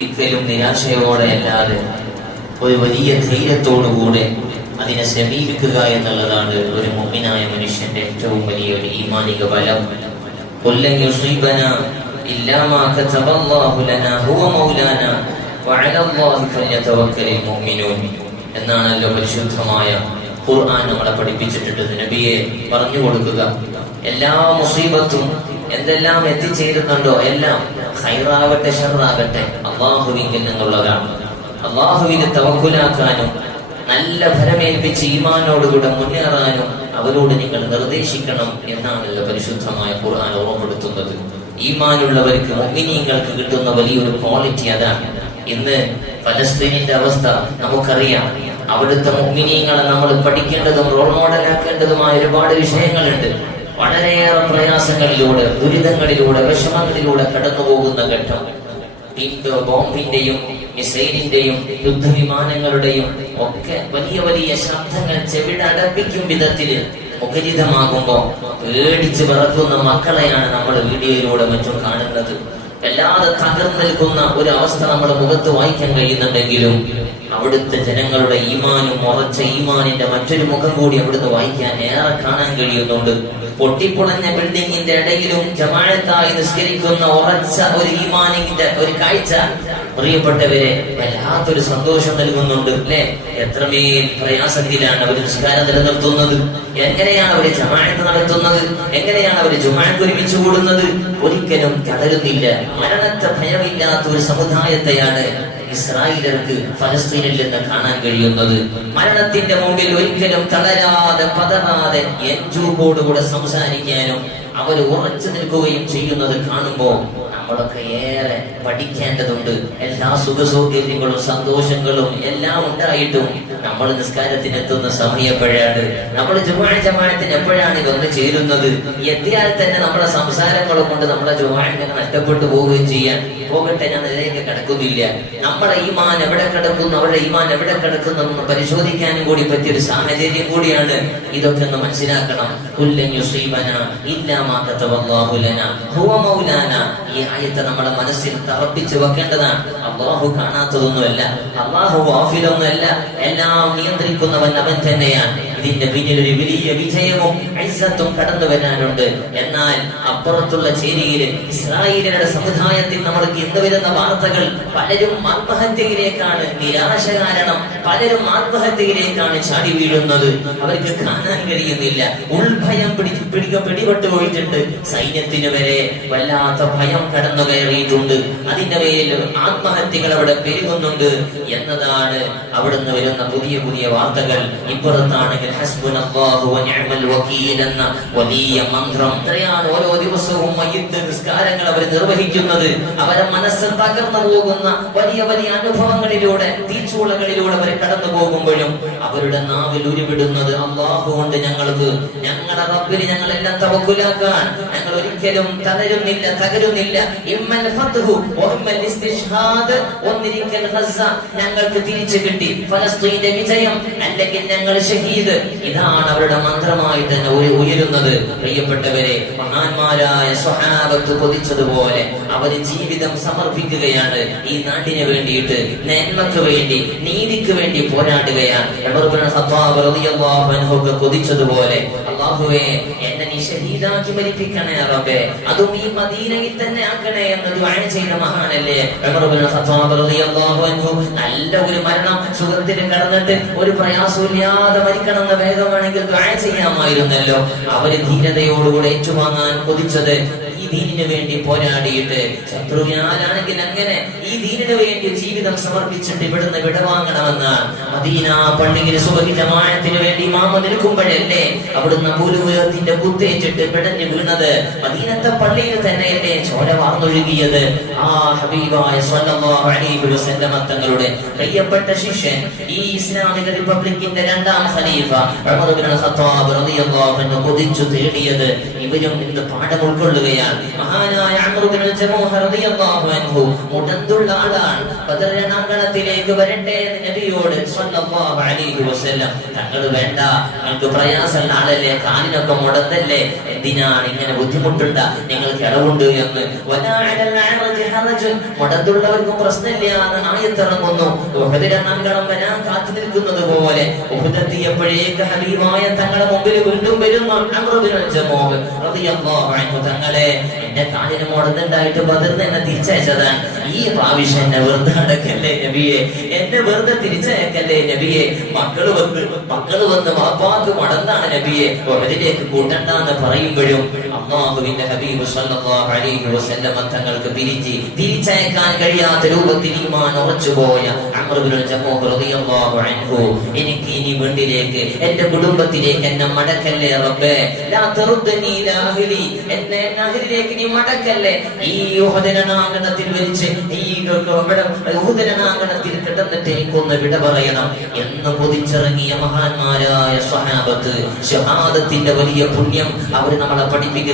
ഒരിക്കലും നിരാശയോടെ അല്ലാതെ ഒരു വലിയ ധൈര്യത്തോടുകൂടെ അതിനെ സമീപിക്കുക എന്നുള്ളതാണ് ഒരു മുമ്മിനായ മനുഷ്യന്റെ ഏറ്റവും വലിയ ഒരു ഈമാനിക ബലം. കൊല്ലൻ യുസീബന എന്നാണല്ലോ പരിശുദ്ധമായ ഖുർആൻ നമ്മളെ പഠിപ്പിച്ചിട്ടുണ്ട് നബിയെ പറഞ്ഞു കൊടുക്കുക. എല്ലാ മുസീബത്തും എന്തെല്ലാം എത്തിച്ചേരുന്നുണ്ടോ എല്ലാം ഹൈറാകട്ടെ ഷറാകട്ടെ അള്ളാഹുവിങ്കിൽ നിന്നുള്ളതാണ്. അള്ളാഹുവിനെ തവക്കുലാക്കാനും നല്ല ഫലമേൽപ്പിച്ച് ഈമാനോടുകൂടെ മുന്നേറാനും അവരോട് നിങ്ങൾ നിർദ്ദേശിക്കണം എന്നാണല്ലോ പരിശുദ്ധമായ ഖുർആൻ ഓർമ്മപ്പെടുത്തുന്നത്. ഈമാനുള്ളവർക്ക് മുഗ്മിനീങ്ങൾക്ക് കിട്ടുന്ന വലിയൊരു ക്വാളിറ്റി അതാണ്. ഇന്ന് ഫലസ്തീനിന്റെ അവസ്ഥ നമുക്കറിയാം. അവിടുത്തെ മുഗ്മിനീങ്ങളെ നമ്മൾ പഠിക്കേണ്ടതും റോൾ മോഡലാക്കേണ്ടതുമായ ഒരുപാട് വിഷയങ്ങളുണ്ട്. വളരെയേറെ പ്രയാസങ്ങളിലൂടെ ദുരിതങ്ങളിലൂടെ വിഷമങ്ങളിലൂടെ കടന്നു പോകുന്ന ഘട്ടം ബോംബിന്റെയും മിസൈലിന്റെയും യുദ്ധവിമാനങ്ങളുടെയും ഒക്കെ വലിയ വലിയ ശബ്ദങ്ങൾ ചെവിടടപ്പിക്കും വിധത്തിൽ മുഖരിതമാകുമ്പോ പേടിച്ച് വിറക്കുന്ന മക്കളെയാണ് നമ്മൾ വീഡിയോയിലൂടെ മറ്റും കാണുന്നത്. വല്ലാതെ തകർന്നു നിൽക്കുന്ന ഒരു അവസ്ഥ നമ്മുടെ മുഖത്ത് വായിക്കാൻ കഴിയുന്നുണ്ടെങ്കിലും അവിടുത്തെ ജനങ്ങളുടെ ഈമാനും ഉറച്ച ഈമാനിന്റെ മറ്റൊരു മുഖം കൂടി അവിടുന്ന് വായിക്കാൻ ഏറെ കാണാൻ കഴിയുന്നുണ്ട്. പൊട്ടിപ്പൊളഞ്ഞ ബിൽഡിങ്ങിന്റെ ഇടയിലും ജമാഴത്തായി നിസ്കരിക്കുന്ന ഉറച്ച ഒരു ഈമാനിന്റെ ഒരു കാഴ്ച പ്രിയപ്പെട്ടവരെ വല്ലാത്തൊരു സന്തോഷം നൽകുന്നുണ്ട് അല്ലെ? എത്രമേൽ പ്രയാസത്തിലാണ് അവർ നിസ്കാരം നിലനിർത്തുന്നത്? എങ്ങനെയാണ് അവർ ജമാഴത്ത് നടത്തുന്നത്? എങ്ങനെയാണ് അവർ ജുമാഴത്ത് ഒരുമിച്ച് കൂടുന്നത്? ഒരിക്കലും തളരുന്നില്ല. മരണത്തെ ഭയമില്ലാത്ത ഒരു സമുദായത്തെയാണ് ഇസ്രായേലർക്ക് ഫലസ്തീനിൽ നിന്ന് കാണാൻ കഴിയുന്നത്. മരണത്തിന്റെ മുമ്പിൽ ഒരിക്കലും തളരാതെ പതറാതെ എൻജൂബോടുകൂടെ സംസാരിക്കാനും അവർ ഉറച്ചു നിൽക്കുകയും ചെയ്യുന്നത് കാണുമ്പോൾ നമ്മളൊക്കെ ഏറെ പഠിക്കേണ്ടതുണ്ട്. എല്ലാ സുഖസൗകര്യങ്ങളും സന്തോഷങ്ങളും എല്ലാം ഉണ്ടായിട്ടും നമ്മൾ നിസ്കാരത്തിന് എത്തുന്ന സമയം എപ്പോഴാണ്? നമ്മൾ ജുമാ ജമാനത്തിന് എപ്പോഴാണ് വന്ന് ചേരുന്നത്? എത്തിയാൽ തന്നെ നമ്മുടെ സംസാരങ്ങളും കൊണ്ട് നമ്മുടെ ജുമാഅത്തിന് നഷ്ടപ്പെട്ടു പോവുകയും ചെയ്യാൻ പോകട്ടെ ഞാൻ അതിലേക്ക് കിടക്കുന്നില്ല. നമ്മുടെ ഈമാൻ എവിടെ കിടക്കുന്നു? അവരുടെ ഈമാൻ എവിടെ കിടക്കുന്നു എന്ന് പരിശോധിക്കാനും കൂടി പറ്റിയ ഒരു സാഹചര്യം കൂടിയാണ് ഇതൊക്കെ ഒന്ന് മനസ്സിലാക്കണം. കുല്ലൻ യുസീബന ഇല്ലാ മാ ലനാ ഹുവ ഈ ആയത്തെ നമ്മുടെ മനസ്സിൽ തറപ്പിച്ച് വെക്കേണ്ടതാണ്. അള്ളാഹു കാണാത്തതൊന്നുമല്ല. അള്ളാഹു വാഫിലൊന്നുമല്ല. എല്ലാം നിയന്ത്രിക്കുന്നവൻ അവൻ തന്നെയാണ്. ഇതിന്റെ പിന്നിൽ ഒരു വലിയ വിജയവും ഐസത്തും കടന്നു വരാനുണ്ട്. എന്നാൽ അപ്പുറത്തുള്ള ചേരിയിൽ ഇസ്രായേലിയുടെ സമുദായത്തിൽ നമ്മൾക്ക് ഇന്ന് വരുന്ന വാർത്തകൾ പലരും ആത്മഹത്യയിലേക്കാണ് നിരാശ കാരണം. പലരും ആത്മഹത്യയിലേക്കാണ് ചാടി വീഴുന്നത്. അവർക്ക് കാണാൻ കഴിയുന്നില്ല. ഉൾഭയം പിടി പിടിക പിടിപെട്ടു പോയിട്ടുണ്ട് സൈന്യത്തിന് വരെ വല്ലാത്ത ഭയം കടന്നു കയറിയിട്ടുണ്ട്. അതിന്റെ പേരിൽ ആത്മഹത്യകൾ അവിടെ പെരുകുന്നുണ്ട് എന്നതാണ് അവിടുന്ന് വരുന്ന പുതിയ പുതിയ വാർത്തകൾ. ഇപ്പുറത്താണെങ്കിൽ വലിയ മന്ത്രം. ഇത്രയാണ് ഓരോ ദിവസവും മയ്യത്ത് നിസ്കാരങ്ങൾ അവർ നിർവഹിക്കുന്നത്. അവരെ മനസ്സ് തകർന്നു പോകുന്ന വലിയ വലിയ അനുഭവങ്ങളിലൂടെ തീച്ചൂളകളിലൂടെ അവർ കടന്നു പോകുമ്പോഴും അവരുടെ നാവിൽ ഉരുവിടുന്നത് അള്ളാഹു കൊണ്ട് ഞങ്ങൾക്ക്. ഞങ്ങളുടെ റബ്ബിന് ഞങ്ങൾ എല്ലാം തവക്കുലാക്കാൻ. ഞങ്ങൾ ഒരിക്കലും തളരുന്നില്ല തകരുന്നില്ല. ഇമ്മൽ ഫത്ഹു ഒന്നിരിക്കൽ ഞങ്ങൾക്ക് തിരിച്ചു കിട്ടി. ഫലസ്തീന്റെ വിജയം അല്ലെങ്കിൽ ഞങ്ങൾ ഷഹീദ്. ഇതാണ് അവരുടെ മന്ത്രമായി തന്നെ ഉയ- ഉയരുന്നത്. പ്രിയപ്പെട്ടവരെ മഹാന്മാരായ സ്വഹാബത്ത് കൊതിച്ചതുപോലെ അവർ ജീവിതം സമർപ്പിക്കുകയാണ്. ഈ നാടിന് വേണ്ടിയിട്ട് നന്മക്ക് വേണ്ടി നീതിക്ക് വേണ്ടി പോരാടുകയാണ്. ഉമർ ഇബ്നു അൻഹു കൊതിച്ചതുപോലെ അള്ളാഹുവേ എന്നെ നീ ശരീരാക്കി മരിപ്പിക്കണേ റബ്ബേ. അതും ഈ മദീനയിൽ തന്നെ ആക്കണേ എന്ന് ദുആ ചെയ്ത മഹാനല്ലേ അൻഹു. നല്ല ഒരു മരണം സുഖത്തിന് കടന്നിട്ട് ഒരു പ്രയാസമില്ലാതെ മരിക്കണം എന്ന വേഗമാണെങ്കിൽ ദുആ ചെയ്യാമായിരുന്നല്ലോ. അവർ ധീരതയോടുകൂടെ ഏറ്റുവാങ്ങാൻ കൊതിച്ചത് ദീനിന് വേണ്ടി പോരാടിയിട്ട് ശത്രുവിനാലാണെങ്കിൽ അങ്ങനെ ഈ ദീനിന് വേണ്ടി ജീവിതം സമർപ്പിച്ചിട്ട് ഇവിടുന്ന് വിടവാങ്ങണമെന്ന് മദീന പള്ളിയിൽ സുബഹി വേണ്ടി മാമ നിൽക്കുമ്പോഴല്ലേ അവിടുന്ന് ഭൂലുപുരത്തിന്റെ കുത്തേച്ചിട്ട് പിടഞ്ഞു വീണത്. മദീനത്തെ പള്ളിയിൽ തന്നെയല്ലേ ചോര വാർന്നൊഴുകിയത്. ആ ഹബീബായ സ്വല്ലല്ലാഹു അലൈഹി തങ്ങളുടെ ശിഷ്യൻ ഈ ഇസ്ലാമിക റിപ്പബ്ലിക്കിന്റെ രണ്ടാം ഖലീഫ റളിയല്ലാഹു അൻഹു ഇവരും ഇന്ന് പാഠം ഉൾക്കൊള്ളുകയാണ്. മഹാനായ ഉടന്തുള്ള ആളാണ്. പതിരണാങ്കണത്തിലേക്ക് വരട്ടെ എന്ന് നബിയോട് തങ്ങൾ വേണ്ട നിങ്ങൾക്ക് പ്രയാസമുള്ള ആളല്ലേ കാലിനൊക്കെ മുടന്തല്ലേ എന്തിനാണ് ഇങ്ങനെ ബുദ്ധിമുട്ടുണ്ട്? നിങ്ങൾക്ക് ഇടവുണ്ട് എന്ന്. മുടന്തുള്ളവർക്കും പ്രശ്നമില്ല എന്ന് ആയത്തിറങ്ങുന്നു. ഉപതിരണാങ്കണം വരാൻ കാത്തു നിൽക്കുന്നത് പോലെ. ഉപതെത്തിയപ്പോഴേക്ക് ഹബീബായ തങ്ങളുടെ മുമ്പിൽ വീണ്ടും വരും. തങ്ങളെ എന്റെ കാലിന് മുടന്നുണ്ടായിട്ട് ബദറിന് എന്നെ തിരിച്ചയച്ചതാണ് ഈ പ്രാവശ്യം എന്നെ വെറുതെ അടക്കല്ലേ നബിയെ? എന്നെ വെറുതെ തിരിച്ചയക്കല്ലേ നബിയെ? മക്കൾ വന്ന് മക്കൾ വന്ന് മാപ്പാക്ക് മടന്നാണ് നബിയെ. ഉഹദിലേക്ക് കൂട്ടണ്ടെന്ന് പറയുമ്പോഴും അള്ളാഹുവിന്റെ ഹബീബ് സല്ലല്ലാഹു അലൈഹി വസല്ലം തങ്ങൾക്ക് പിരിച്ച് തിരിച്ചയക്കാൻ കഴിയാത്ത രൂപത്തിൽ ഈമാൻ ഉറച്ചുപോയ അമ്രുബിനുൽ ജമൂഹ് റളിയല്ലാഹു അൻഹു എനിക്ക് ഇനി വീട്ടിലേക്ക് എന്റെ കുടുംബത്തിലേക്ക് എന്നെ മടക്കല്ലേ റബ്ബേ? ലാ തറുദ്ദനി ഇലാ അഹ്ലി എന്നെ അഹ്ലിലേക്ക് നീ മടക്കല്ലേ? ഈ യുഹദനാങ്കണത്തിൽ വെച്ച് ഇവിടെ യുഹദനാങ്കണത്തിൽ കിടന്നിട്ട് എനിക്കൊന്ന് വിട പറയണം. എന്ന് പൊതിച്ചിറങ്ങിയ മഹാന്മാരായ സ്വഹാബത്ത് ഷഹാദത്തിന്റെ വലിയ പുണ്യം അവർ നമ്മളെ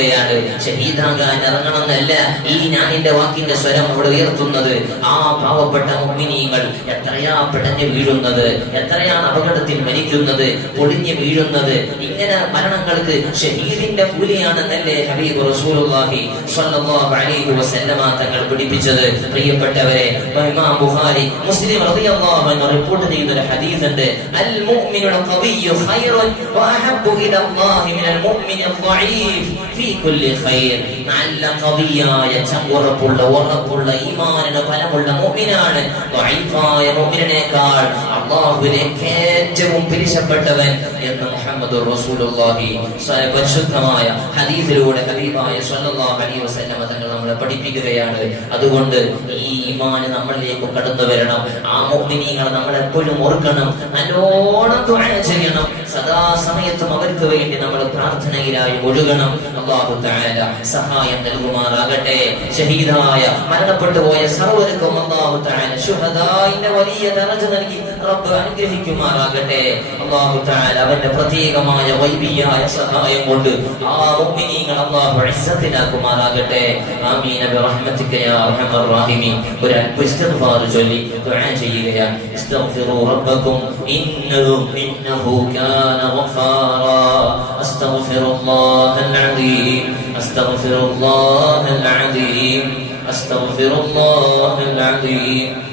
പഠിപ്പിക്കുകയാണ് ഷഹീദാകാൻ ഇറങ്ങണമെന്നല്ല ഈ ഞാനിന്റെ വാക്കിന്റെ സ്വരം അവിടെ ഉയർത്തുന്നത്. ആ പാവപ്പെട്ട മുഗ്മിനീങ്ങൾ എത്രയാ പിടഞ്ഞു വീഴുന്നത് എത്രയാണ് അപകടത്തിൽ മരിക്കുന്നത് പൊളിഞ്ഞു വീഴുന്നത്. ഇങ്ങനെ മരണങ്ങൾക്ക് ഷഹീദിന്റെ കൂലിയാണെന്നല്ലേ ഹബീബ് റസൂലുള്ളാഹി സ്വല്ലല്ലാഹു അലൈഹി വസല്ലമ തങ്ങൾ പഠിപ്പിച്ചത്. പ്രിയപ്പെട്ടവരെ ഇമാം ബുഖാരി മുസ്ലിം റളിയല്ലാഹു അൻഹു റിപ്പോർട്ട് ചെയ്യുന്ന ഒരു ഹദീസ് ഉണ്ട് അൽ മുഅ്മിനുൽ ഖവിയ്യു ഖൈറുൻ വഅഹബ്ബു അഹബ്ബു അല്ലാഹി മിനൽ മുഅ്മിനിൽ ഖൈർ നല്ല കവിയായ ഉറപ്പുള്ള ഉറപ്പുള്ള ഈമാനിന് ഫലമുള്ള മോമിനാണ് മോമിനേക്കാൾ അല്ലാഹുവിലേക്ക് ഏറ്റവും പിരിശപ്പെട്ടവൻ എന്ന് മുഹമ്മദ് റസൂലുള്ളാഹി. പരിശുദ്ധമായ ഹദീസിലൂടെ ഹബീബായ സ്വല്ലല്ലാഹു അലൈഹി വസല്ലമ തങ്ങൾ നമ്മളെ പഠിപ്പിക്കുകയാണ്. അതുകൊണ്ട് ഈ ഈമാൻ നമ്മളിലേക്ക് കടന്നു വരണം. ആ മുഅ്മിനീങ്ങളെ നമ്മൾ എപ്പോഴും ഓർക്കണം. നല്ലോണം ദുആ ചെയ്യണം. സദാ സമയത്തും അവർക്ക് വേണ്ടി നമ്മൾ പ്രാർത്ഥനയിലായി ഒഴുകണം. അല്ലാഹു തആല സഹായം നൽകുമാറാകട്ടെ. ഷഹീദായ മരണപ്പെട്ടു പോയ സർവർക്കും അല്ലാഹു തആല ശുഹദായിന്റെ വലിയ ദർജ നൽകി. റബ്ബ് അനുഗ്രഹിക്കുമാറാകട്ടെ. അല്ലാഹു തആല അവന്റെ പ്രത്യേകമായ വൈബിയായ സഹായം കൊണ്ട് ആ മുഅ്മിനീങ്ങൾ അല്ലാഹു ഇസ്സത്തിലാക്കുമാറാകട്ടെ. ആമീൻ. ബിറഹ്മതിക യാ അർഹമർ റഹീമീൻ. ഒരു അല്പ ഇസ്തിഗ്ഫാർ ചൊല്ലി ദുആ ചെയ്യുകയാണ്. ഇസ്തഗ്ഫിറു റബ്ബക്കും ഇന്നഹു കാന ഗഫാറാ. അസ്തഗ്ഫിറുല്ലാഹൽ അലീം അസ്തഗ്ഫിറുല്ലാഹൽ അലീം അസ്തഗ്ഫിറുല്ലാഹൽ അലീം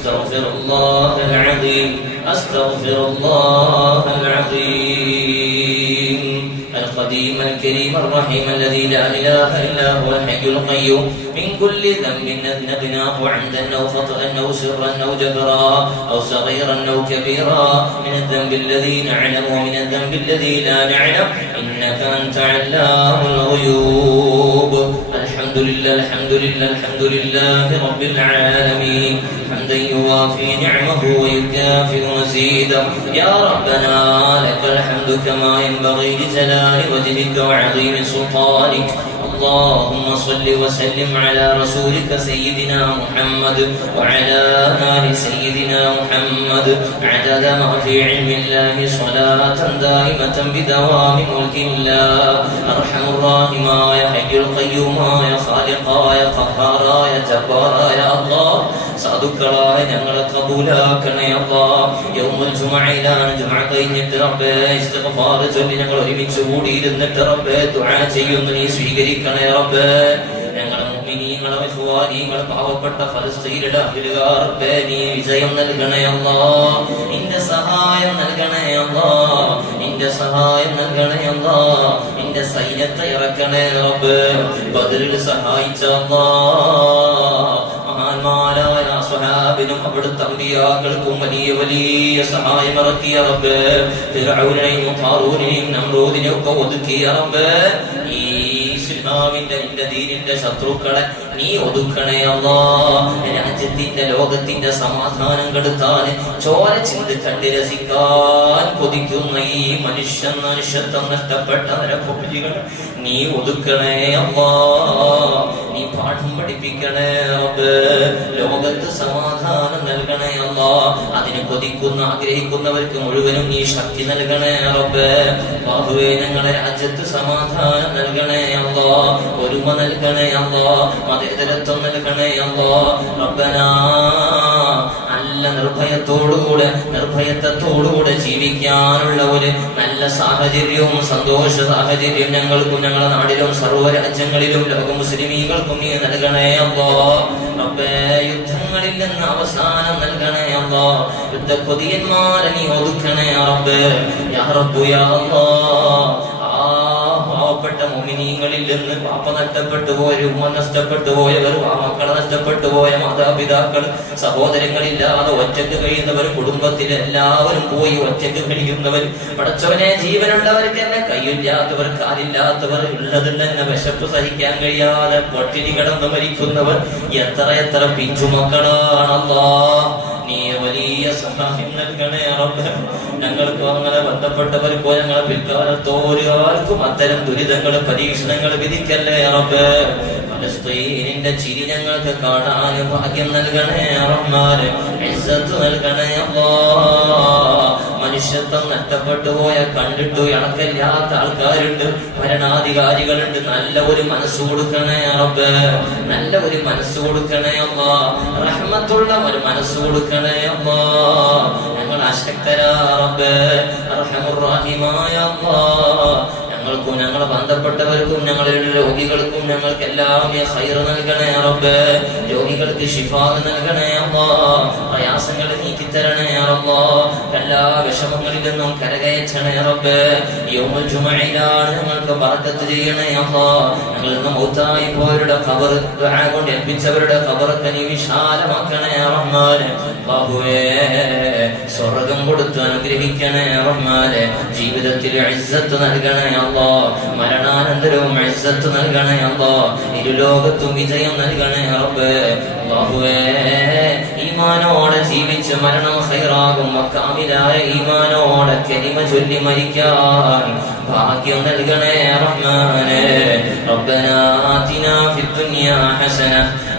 أستغفر الله العظيم القديم الكريم الرحيم الذي لا إله إلا هو الحي القيوم. من كل ذنب أذنبناه عمدا أو خطأ أو سرا أو جبرا أو صغيرا أو كبيرا. من الذنب الذي نعلم ومن الذنب الذي لا نعلم. إنك أنت علام الغيوب. الحمد لله الحمد لله الحمد لله رب العالمين. حمدا يوافي نعمه ويكافئ مزيدا يا ربنا لك الحمد كما ينبغي لجلال وجهك وعظيم سلطانك. اللهم صل وسلم على رسولك سيدنا محمد وعلى آل سيدنا محمد. عدد ما في علم الله صلاة دائمة بدوام ملك الله. أرحم الراحمين يا حي القيوم يا خالق يا قهار يا جبار يا الله. സാധുക്കളായ ഞങ്ങളെ കബൂലാക്കണേ അല്ലാ യൗമുൽ ജുമഅയിലാണ് ജുമഅ കഴിഞ്ഞിട്ട് റബ്ബേ ഇസ്തിഗ്ഫാർ ചൊല്ലി ഞങ്ങൾ ഒരുമിച്ച് കൂടിയിരുന്നിട്ട് റബ്ബേ ദുആ ചെയ്യുന്നു നീ സ്വീകരിക്കണേ റബ്ബേ. ഞങ്ങളെ നീ വിജയം നൽകണേ സഹായം നൽകണേ സഹായം നൽകണേ ഇറക്കണേ റബ്ബേ. സഹായിച്ച സ്വഹാബിനും അവിടുത്തെ അമ്പിയാക്കൾക്കും വലിയ വലിയ സഹായം ഇറക്കിയ റബ്ബ്. ഫിർഔനെയും ഹാറൂനെയും നമ്രൂദിനെയും ഒക്കെ ഒതുക്കിയ റബ്ബ്. ഈ ഇസ്ലാമിന്റെ നിന്റെ ദീനിന്റെ ശത്രുക്കളെ നീ ഒതുക്കണേ അല്ലാ. രാജ്യത്തിന്റെ ലോകത്തിന്റെ സമാധാനം കെടുത്താൻ ചോര ചിന്തി കണ്ട് രസിക്കാൻ കൊതിക്കുന്ന ഈ മനുഷ്യൻ മനുഷ്യത്വം നഷ്ടപ്പെട്ട നരഭോജികൾ നീ ഒതുക്കണേ അല്ലാ. നീ പാഠം പഠിപ്പിക്കണേ ലോകത്ത് സമാധാനം നൽകണേ അല്ലാ. അതിന് കൊതിക്കുന്ന ആഗ്രഹിക്കുന്നവർക്ക് മുഴുവനും നീ ശക്തി നൽകണേ റബ്ബ്. ബാഹുവേ ഞങ്ങളെ രാജ്യത്ത് സമാധാനം നൽകണേ അല്ലാ. ഒരുമ നൽകണേ അല്ലോ മതേതരത്വം നൽകണേ അല്ലോ. റബ്ബനാ നല്ല നിർഭയത്തോടുകൂടെ നിർഭയത്വത്തോടുകൂടെ ജീവിക്കാനുള്ള ഒരു നല്ല സാഹചര്യവും സന്തോഷ സാഹചര്യവും ഞങ്ങൾക്കും ഞങ്ങളുടെ നാടിലും സർവ രാജ്യങ്ങളിലും ലോക മുസ്ലിമീകൾക്കും നീ നൽകണേ അല്ലോ. റബ്ബേ യുദ്ധങ്ങളിൽ നിന്ന് അവസാനം നൽകണേ അല്ലോ. യുദ്ധ നീ ഒതുക്കണേ റബ്ബ്. യാ യാ അല്ലാ. ആ പാവപ്പെട്ട മോമിനിയങ്ങളിൽ നിന്ന് പാപ്പ നഷ്ടപ്പെട്ടു പോയ ഉമ്മ നഷ്ടപ്പെട്ടു പോയവർ ആ മക്കളെ നഷ്ടപ്പെട്ടു പോയ മാതാപിതാക്കൾ സഹോദരങ്ങളില്ലാതെ ഒറ്റയ്ക്ക് കഴിയുന്നവർ കുടുംബത്തിൽ എല്ലാവരും പോയി ഒറ്റയ്ക്ക് കഴിയുന്നവർ. പടച്ചവനെ ജീവനുള്ളവർക്ക് തന്നെ കൈയില്ലാത്തവർ കാലില്ലാത്തവർ ഉള്ളതിൽ തന്നെ വിശപ്പ് സഹിക്കാൻ കഴിയാതെ പട്ടിണി കിടന്ന് മരിക്കുന്നവർ. എത്ര എത്ര പിഞ്ചുമക്കളാണല്ലോ. സഹായം നൽകണേ റബ്ബ് ഞങ്ങൾക്ക് അങ്ങനെ ബന്ധപ്പെട്ടവർക്കോ ഞങ്ങളെ പിൽക്കാലത്തോ ഒരു ആർക്കും അത്തരം ദുരിതങ്ങൾ പരീക്ഷണങ്ങൾ വിധിക്കല്ലേ അറബ്? ഫലസ്തീനിന്റെ ചിരി ഞങ്ങൾക്ക് കാണാൻ ഭാഗ്യം നൽകണേ അറന്മാര് നൽകണേ അല്ലാ മനുഷ്യത്വം നഷ്ടപ്പെട്ടു പോയ കണ്ടിട്ടു ഇണക്കില്ലാത്ത ആൾക്കാരുണ്ട്. ഭരണാധികാരികളുണ്ട്. നല്ല ഒരു മനസ്സ് കൊടുക്കണേ റബ്ബ്. നല്ല ഒരു മനസ്സ് കൊടുക്കണേ അമ്മ. റഹ്മത്തുള്ള ഒരു മനസ്സ് കൊടുക്കണേ അമ്മ. ഞങ്ങൾ അശക്തരാ റബ്ബ്. റഹമുറാഹിമായ അമ്മ. ഞങ്ങളെ ബന്ധപ്പെട്ടവർക്കും ഞങ്ങളുടെ രോഗികൾക്കും ഞങ്ങൾക്ക് എല്ലാം നൽകണേ അറബ് രോഗികൾക്ക് ഷിഫാ നൽകണേ അമ്മ പ്രയാസങ്ങൾ നീക്കിത്തരണേ അറബ എല്ലാ വിഷമങ്ങളിൽ നിന്നും കരകയറ്റണേ അറബ് യോമ ജുമഅയിലാണ് ഞങ്ങൾക്ക് പറക്കത്ത് ചെയ്യണേ അമ്മ ഞങ്ങൾ ഇന്ന് മൗത്തായി പോയവരുടെ ദുആ കൊണ്ട് ഏൽപ്പിച്ചവരുടെ ഖബറൊക്കെ നീ വിശാലമാക്കണേ അറമ്മാര് ബാബുവേ സ്വർഗം കൊടുത്തു അനുഗ്രഹിക്കണേ അറമ്മാര് ജീവിതത്തിൽ നൽകണേ അല്ലാ മരണാനന്തരവും ഇസ്സത്ത് നൽകണേ അല്ലാ ഇരുലോകത്തും വിജയം നൽകണേ റബ്ബ് അല്ലാഹുവേ ഈമാനോടെ ജീവിച്ച് മരണം ഹൈറാകും മക്കാമിലായ ഈമാനോടെ കെലിമ ചൊല്ലി മരിക്കാൻ ഭാഗ്യം നൽകണേ റഹ്മാനെ ربنا آتنا في الدنيا حسنة